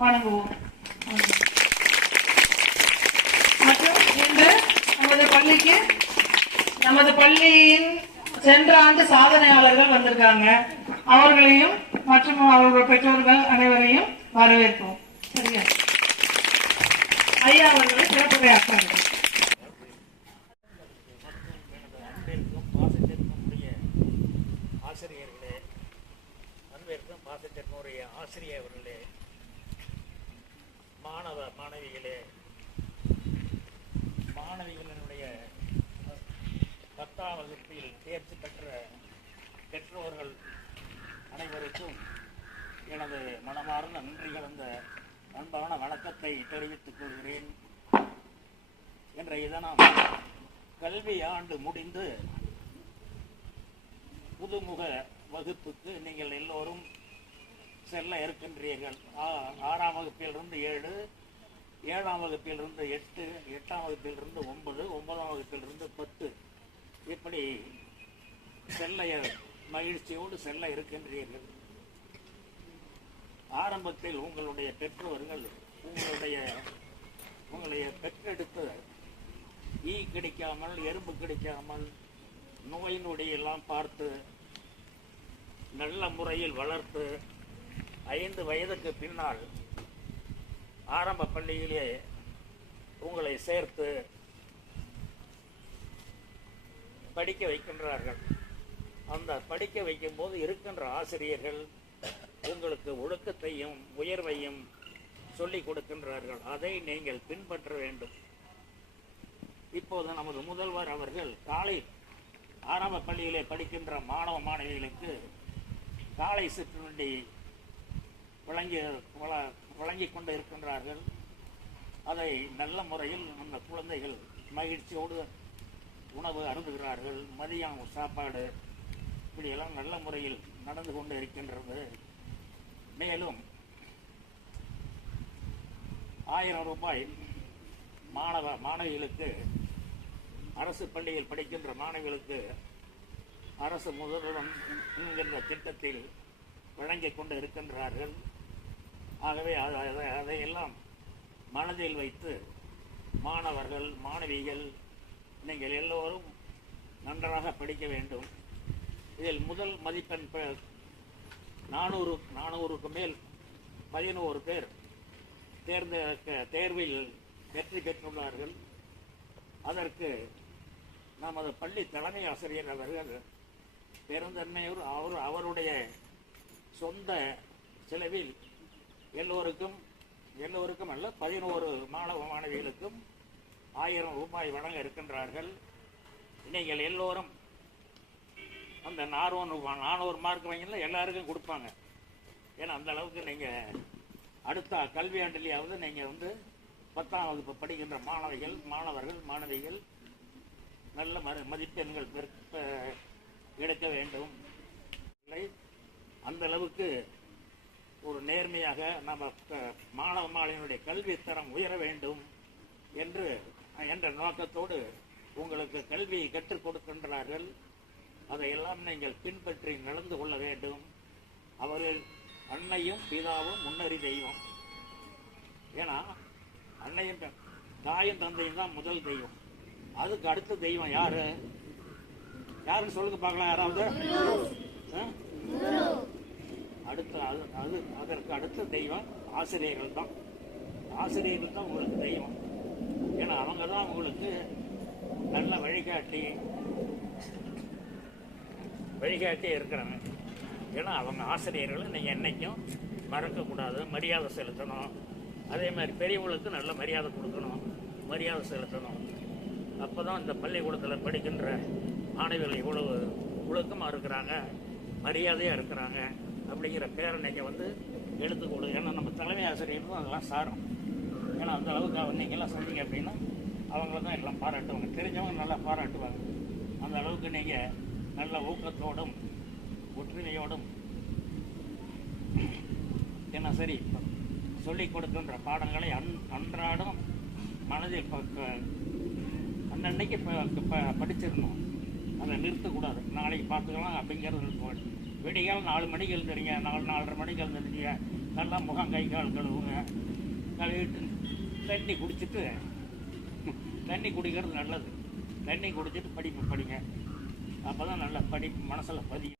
வணங்குவோம். மற்றும் இன்று நமது பள்ளிக்கு நமது பள்ளியின் சென்ற ஆண்டு சாதனையாளர்கள் வந்திருக்காங்க. அவர்களையும் மற்றும் அவர்கள் பெற்றோர்கள் அனைவரையும் வரவேற்போம். சரியா? ஐயா அவர்களை சிறப்புரையாற்றுவார்கள் ஆசிரியர்களே அன்பிற்கும் பாசத்திற்கும் உரிய அவர்களே மாணவ மாணவிகளே மாணவிகளினுடைய பத்தாம் வகுப்பில் தேர்ச்சி பெற்ற பெற்றோர்கள் அனைவருக்கும் எனது மனமார்ந்த நன்றி கலந்த அன்பான வணக்கத்தை தெரிவித்துக் கொள்கிறேன். இன்றைய தினம் கல்வி ஆண்டு முடிந்து புதுமுக வகுப்புக்கு நீங்கள் எல்லோரும் செல்ல இருக்கின்றீர்கள். ஆ- ஆறாம் வகுப்பிலிருந்து ஏழு ஏழாம் வகுப்பிலிருந்து எட்டு எட்டாம் வகுப்பிலிருந்து ஒன்பது ஒன்பதாம் வகுப்பிலிருந்து பத்து. இப்படி செல்ல மகிழ்ச்சியோடு செல்ல இருக்கின்றீர்கள். ஆரம்பத்தில் உங்களுடைய பெற்றோர்கள் உங்களுடைய உங்களுடைய பெற்றெடுத்து ஈ கிடைக்காமல் எறும்பு கிடைக்காமல் நோய் நொடியெல்லாம் பார்த்து நல்ல முறையில் வளர்த்து ஐந்து வயதுக்கு பின்னால் ஆரம்ப பள்ளியிலே உங்களை சேர்த்து படிக்க வைக்கின்றார்கள். அந்த படிக்க வைக்கும்போது இருக்கின்ற ஆசிரியர்கள் உங்களுக்கு ஒழுக்கத்தையும் உயர்வையும் சொல்லிக் கொடுக்கின்றார்கள். அதை நீங்கள் பின்பற்ற வேண்டும். இப்போது நமது முதல்வர் அவர்கள் காலை ஆரம்ப பள்ளியிலே படிக்கின்ற மாணவ மாணவிகளுக்கு காலை சிற்றுண்டி வழங்கி வழ- கொண்டு இருக்கின்றார்கள். அதை நல்ல முறையில் அந்த குழந்தைகள் மகிழ்ச்சியோடு உணவு அருந்துகிறார்கள். மதியம் சாப்பாடு இப்படியெல்லாம் நல்ல முறையில் நடந்து கொண்டு இருக்கின்றது. மேலும் ஆயிரம் ரூபாய் மாணவ மாணவிகளுக்கு அரசு பள்ளியில் படிக்கின்ற மாணவிகளுக்கு அரசு முதலிடம் என்கின்ற திட்டத்தில் வழங்கிக் கொண்டு இருக்கின்றார்கள். ஆகவே அதை- அதையெல்லாம் மனதில் வைத்து மாணவர்கள் மாணவிகள் நீங்கள் எல்லோரும் நன்றாக படிக்க வேண்டும். இதில் முதல் மதிப்பெண் பெ- நானூறு நானூறுக்கு மேல் பதினோரு பேர் தேர்ந்த தேர்வில் வெற்றி பெற்றுள்ளார்கள். அதற்கு நமது பள்ளி தலைமை ஆசிரியர் அவர்கள் பெருந்தன்மையூர் அவர் அவருடைய சொந்த செலவில் எல்லோருக்கும் எல்லோருக்கும் அல்ல பதினோரு மாணவ மாணவிகளுக்கும் ஆயிரம் ரூபாய் வழங்க இருக்கின்றார்கள். நீங்கள் எல்லோரும் அந்த நானூறு நானூறு மார்க் வாங்கினா எல்லாருக்கும் கொடுப்பாங்க. ஏன்னா அந்த அளவுக்கு நீங்கள் அடுத்த கல்வியாண்டிலேயாவது நீங்கள் வந்து பத்தாம் வகுப்பு படிக்கின்ற மாணவிகள் மாணவர்கள் மாணவிகள் நல்ல ம- மதிப்பெண்கள் பெற்- எடுக்க வேண்டும். இல்லை, அந்த அளவுக்கு ஒரு நேர்மையாக நம்ம மாணவ மாணவியினுடைய கல்வி தரம் உயர வேண்டும் என்று என்ற நோக்கத்தோடு உங்களுக்கு கல்வியை கற்றுக் கொடுக்கின்றார்கள். அதையெல்லாம் நீங்கள் பின்பற்றி நடந்து கொள்ள வேண்டும். அவர்கள் அன்னையும் பிதாவும் முன்னறி தெய்வம். ஏன்னா அன்னையும் தாயும் தந்தையும் தான் முதல் தெய்வம். அதுக்கு அடுத்த தெய்வம் யாரு? யாருன்னு சொல்லுங்க பார்க்கலாம் யாராவது? அடுத்த அது அது அதற்கு அடுத்த தெய்வம் ஆசிரியர்கள் தான். ஆசிரியர்கள் தான் உங்களுக்கு தெய்வம். ஏன்னா அவங்க தான் உங்களுக்கு நல்ல வழிகாட்டி வழிகாட்டி இருக்கிறாங்க ஏன்னா அவங்க ஆசிரியர்களை நீங்கள் என்றைக்கும் மறக்கக்கூடாது மரியாதை செலுத்தணும். அதே மாதிரி பெரியவங்களுக்கு நல்ல மரியாதை கொடுக்கணும். மரியாதை செலுத்தணும். அப்போ தான் இந்த பள்ளிக்கூடத்தில் படிக்கின்ற மாணவிகள் இவ்வளவு ஒழுக்கமாக இருக்கிறாங்க மரியாதையாக இருக்கிறாங்க. அப்படிங்கிற பேரை நீங்கள் வந்து எடுத்துக்கொடு. ஏன்னா நம்ம தலைமை ஆசிரியர் தான் அதெல்லாம் சாரும். ஏன்னா அந்த அளவுக்கு அவங்க நீங்கள்லாம் சொன்னீங்க அப்படின்னா அவங்கள தான் எல்லாம் பாராட்டுவாங்க. தெரிஞ்சவங்க நல்லா பாராட்டுவாங்க. அந்த அளவுக்கு நீங்கள் நல்ல ஊக்கத்தோடும் ஒற்றுமையோடும் என்ன சரி சொல்லி கொடுக்கின்ற பாடங்களை அன் அன்றாடம் மனதில் ப- அன்னன்னைக்கு ப- ப- படிச்சிடணும். அதை நிறுத்தக்கூடாது. நாளைக்கு பார்த்துக்கலாம் அப்படிங்கிறது நிறுத்தக்கூடாது நாலு மணிக்கு எழுந்துறீங்க நாலு நாலரை மணிக்கு எழுந்துருங்க நல்லா முகம் கை கால் கழுவுங்க. கழுவிட்டு தண்ணி குடிச்சிட்டு தண்ணி குடிக்கிறது நல்லது. தண்ணி குடிச்சிட்டு படிப்பு படிங்க. அப்போ தான் நல்ல படிப்பு மனசில் பதியும்.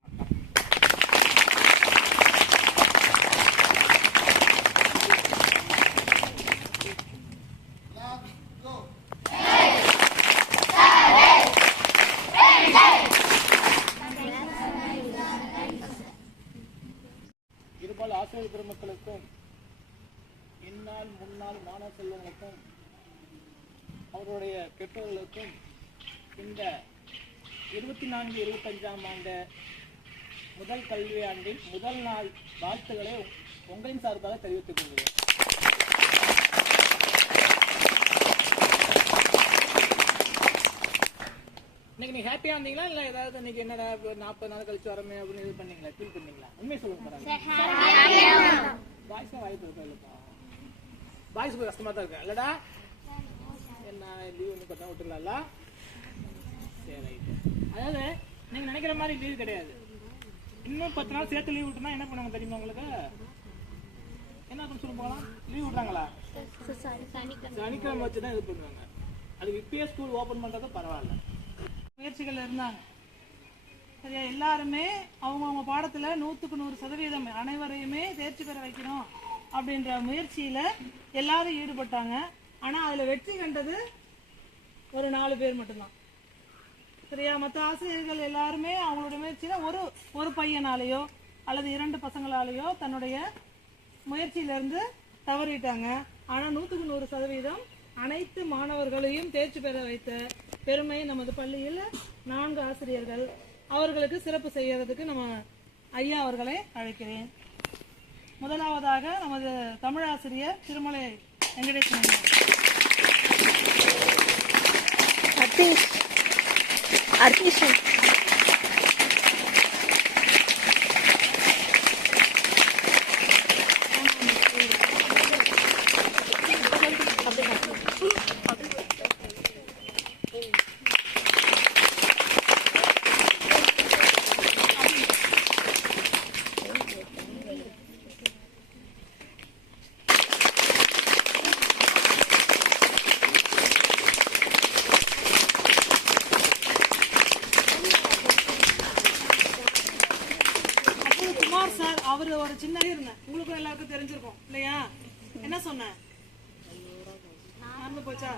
பெற்றோர்களுக்கும் இந்த இருபத்தி நான்கு இருபத்தஞ்சாம் ஆண்டு முதல் கல்வி ஆண்டின் முதல் நாள் வாழ்த்துக்களை உங்களின் சார்பாக தெரிவித்துக் கொள்கிறேன். இன்னைக்கு நீங்க ஹாப்பியா இருந்தீங்களா? இல்ல ஏதாவது இன்னைக்கு என்னடா நாற்பது நாள் கழிச்சு வரமே அப்படின்னு இது பண்ணீங்களா? ஃபீல் பண்ணீங்களா? உண்மை சொல்லுங்க பாய்ஸ் வாய்ப்பு இருக்கா இல்லப்பா பாய்ஸ் கஷ்டமா தான் இருக்கு. இல்லடா என்ன லீவ் ஒன்று பார்த்தா விட்டுலாம்ல சரி ரைட்டு அதாவது நீங்க நினைக்கிற மாதிரி லீவ் கிடையாது. இன்னும் பத்து நாள் சேர்த்து லீவ் விட்டுனா என்ன பண்ணுவாங்க தெரியுமா உங்களுக்கு? என்ன பண்ண சொல்ல போகலாம் லீவ் விட்றாங்களா? சனிக்கிழமை வச்சு தான் இது பண்ணுவாங்க. அது இப்பயே ஸ்கூல் ஓப்பன் பண்றது பரவாயில்ல. முயற்சிகள் இருந்தாங்க. சரியா எல்லாருமே அவங்கவுங்க பாடத்துல நூற்றுக்கு நூறு சதவீதம் அனைவரையுமே தேர்ச்சி பெற வைக்கணும் அப்படின்ற முயற்சியில எல்லாரும் ஈடுபட்டாங்க. ஆனா அதுல வெற்றி கண்டது ஒரு நாலு பேர் மட்டும்தான். சரியா? மற்ற ஆசிரியர்கள் எல்லாருமே அவங்களோட முயற்சியில ஒரு ஒரு பையனாலேயோ அல்லது இரண்டு பசங்களாலேயோ தன்னுடைய முயற்சியிலிருந்து தவறிட்டாங்க. ஆனா நூத்துக்கு நூறு சதவீதம் அனைத்து மாணவர்களையும் தேர்ச்சி பெற வைத்த பெருமை நமது பள்ளியில் நான்கு ஆசிரியர்கள். அவர்களுக்கு சிறப்பு செய்யறதுக்கு நம்ம ஐயா அவர்களை அழைக்கிறேன். முதலாவதாக நமது தமிழாசிரியர் திருமலை I think artisan. இருந்தேன் உங்களுக்கும் எல்லாருக்கும் தெரிஞ்சிருக்கும். இல்லையா? என்ன சொன்னேன் மறந்து போச்சா.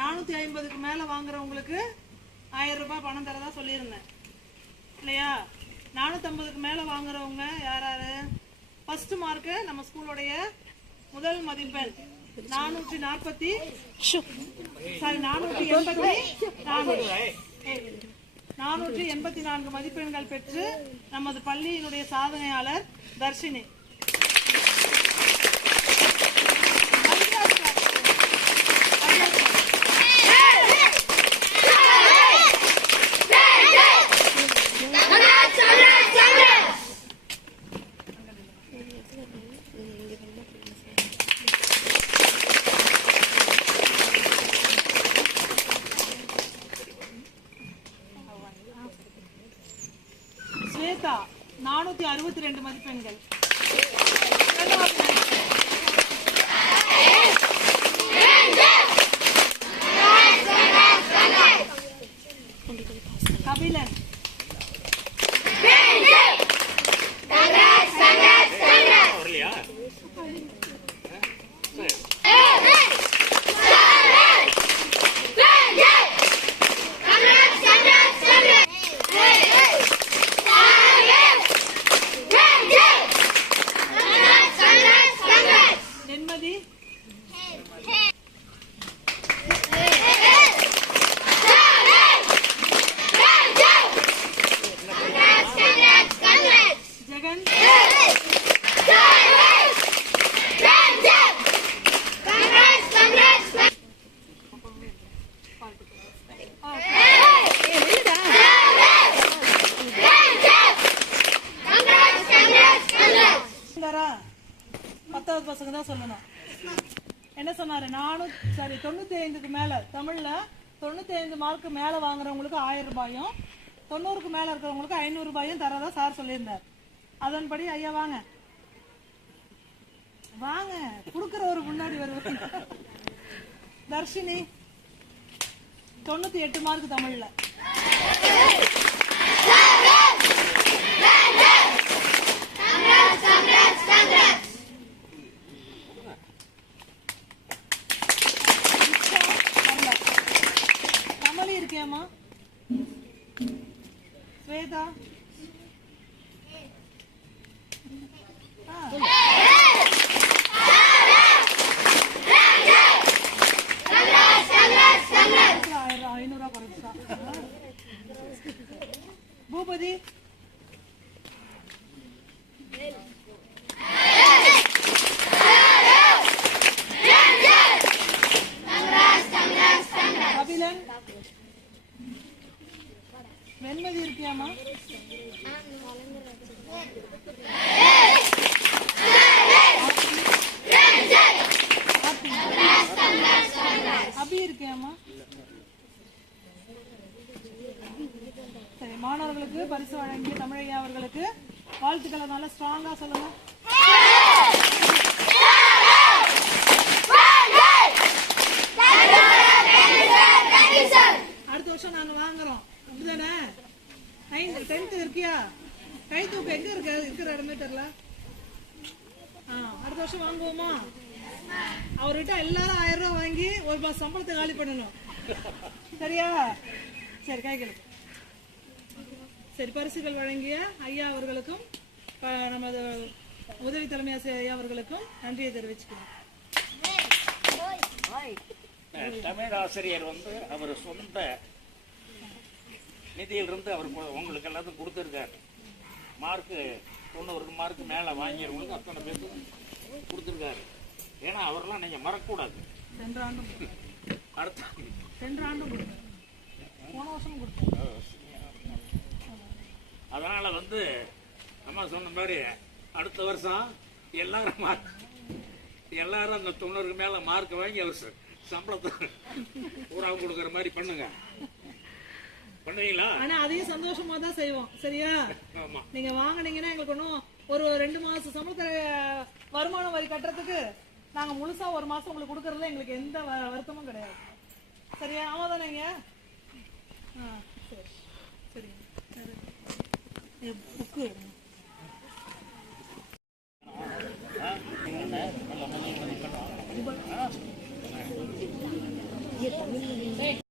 நானூத்தி ஐம்பதுக்கு மேல வாங்குறவங்களுக்கு ஆயிரம் ரூபாய் பணம் தரதா சொல்லியிருந்தேன். இல்லையா? நானூத்தி ஐம்பதுக்கு மேல வாங்குறவங்க யார் யாரு? ஃபர்ஸ்ட் மார்க்கு நம்ம ஸ்கூலோடைய முதல் மதிப்பெண். நானூற்றி நாற்பத்தி சாரி நானூற்றி எண்பத்தி நான்கு நானூற்றி எண்பத்தி நான்கு மதிப்பெண்கள் பெற்று நமது பள்ளியினுடைய சாதனையாளர் தர்ஷினி. நானூத்தி அறுபத்தி ரெண்டு மதிப்பெண்கள். பத்தாவது பசங்க தான் சொல்லணும். என்ன சொன்னாரு? நானும் சாரி தொண்ணூத்தி ஐந்துக்கு மேல. தமிழ்ல தொண்ணூத்தி ஐந்து மார்க்கு மேல வாங்குறவங்களுக்கு ஆயிரம் ரூபாயும் தொண்ணூறுக்கு மேல இருக்கிறவங்களுக்கு ஐநூறு ரூபாயும் தரதா சார் சொல்லியிருந்தார். அதன்படி ஐயா வாங்க. வாங்க. குடுக்கிற ஒரு முன்னாடி வருவாங்க தர்ஷினி தொண்ணூத்தி எட்டு மார்க் தமிழ்ல. બધી பரிசு வழங்கிய தமிழையா அவர்களுக்கு வாழ்த்துக்களை நல்லா ஸ்ட்ராங்கா சொல்லுங்க. அடுத்த வருஷம் நாங்க வாங்குறோம். அப்படிதானே? நைன்த் டென்த் இருக்கியா? கை தூக்கம் எங்க இருக்கு? இருக்கிற இடமே தெரியல. ஆ அடுத்த வருஷம் வாங்குவோமா? அவர்கிட்ட எல்லாரும் ஆயிரம் ரூபாய் வாங்கி ஒரு மாசம் சம்பளத்தை காலி பண்ணணும். சரியா? சரி கை சரி பரிசுகள் வழங்கிய ஐயா அவர்களுக்கும் நமது உதவி தலைமை ஆசிரியர் ஐயா அவர்களுக்கும் நன்றியை தெரிவிச்சுக்கிறேன். தமிழ் ஆசிரியர் வந்து அவர் சொந்த நிதியிலிருந்து அவர் உங்களுக்கு எல்லாத்துக்கும் கொடுத்துருக்காரு. மார்க்கு தொண்ணூறு மார்க் மேலே வாங்கியவங்களுக்கு அத்தனை பேருக்கு கொடுத்துருக்காரு. ஏன்னா அவரெல்லாம் நீங்கள் மறக்கக்கூடாது. சென்ற கொடுத்தேன். அடுத்த சென்ற ஆண்டும் கொடுத்தேன் போன வருஷம் கொடுத்தேன் அதனால வந்து அம்மா சொன்ன மாதிரி அடுத்த வருஷம் எல்லாரும் மார்க் எல்லாரும் அந்த தொண்ணூறுக்கு மேல மார்க் வாங்கி அவர் சம்பளத்தை பூரா கொடுக்குற மாதிரி பண்ணுங்க. பண்ணுவீங்களா? ஆனா அதையும் சந்தோஷமா தான் செய்வோம். சரியா? நீங்க வாங்குனீங்கன்னா எங்களுக்கு ஒன்றும் ஒரு ரெண்டு மாசம் சம்பளத்தை வருமான வரி கட்டுறதுக்கு நாங்க முழுசா ஒரு மாசம் உங்களுக்கு கொடுக்கறதுல எங்களுக்கு எந்த வருத்தமும் கிடையாது. சரியா? ஆமா தானேங்க? ஆ சரி. சரிங்க. புக்கு தமிழ்